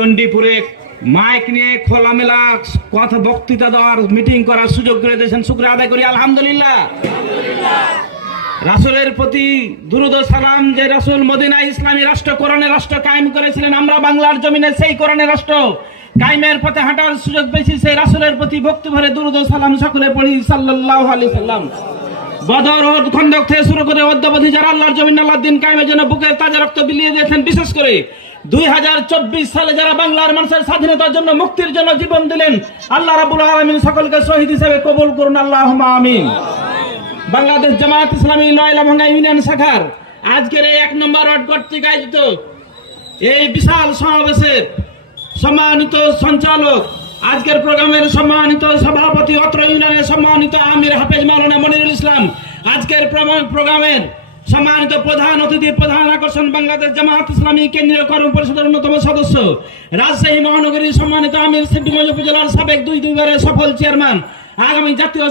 চণ্ডীপুরে mic নিয়ে খোলামেলা কথা বক্তৃতা দেওয়ার মিটিং করার সুযোগ করে দিয়েছেন, শুকরিয়া আদায় করি আলহামদুলিল্লাহ। রাসূলের প্রতি দুরূদ ও সালাম, যে রাসূল মদিনায় ইসলামী রাষ্ট্র কোরআনের রাষ্ট্র কায়েম করেছিলেন, আমরা বাংলার জমিনে সেই কোরআনের রাষ্ট্র কায়েমের পথে হাঁটার সুযোগ পেয়েছি। সেই রাসূলের প্রতি ভক্তি ভরে দুরূদ ও সালাম সকলে পড়ি সাল্লাল্লাহু আলাইহি সাল্লাম। বদর ও খন্দক থেকে শুরু করে অদ্যাবধি যারা আল্লাহর জমিনে আল্লাহর দ্বীন কায়েমের জন্য বুকের তাজা রক্ত বিলিয়ে দিয়েছেন, বিশেষ করে 2024 সালে যারা বাংলার মানুষের স্বাধীনতার জন্য মুক্তির জন্য জীবন দিলেন, আল্লাহ রাব্বুল আলামিন সকলকে শহীদ হিসেবে কবুল করুন, আল্লাহুম্মা আমিন। বাংলাদেশ জামায়াত ইসলামী নয়লামহঙ্গা ইউনিয়ন শাখার আজকের এই 1 নম্বর ওয়ার্ড কর্তৃক আয়োজিত এই বিশাল সমাবেশের সম্মানিত সঞ্চালক, আজকের প্রোগ্রামের সম্মানিত সভাপতি, অত্র ইউনিয়নের সম্মানিত আমির হাফেজ মাওলানা মনিরুল ইসলাম, আজকের প্রোগ্রামের সম্মানিত প্রধান অতিথি, প্রধান আকর্ষণ বাংলাদেশ জামায়াত ইসলামী কেন্দ্রীয় কর্ম পরিষদের অন্যতম সদস্য, রাজশাহী মহানগরীর সম্মানিত আমির সিদ্দিকগঞ্জ উপজেলার সাবেক দুইবারের সফল চেয়ারম্যান, আগামী জাতীয়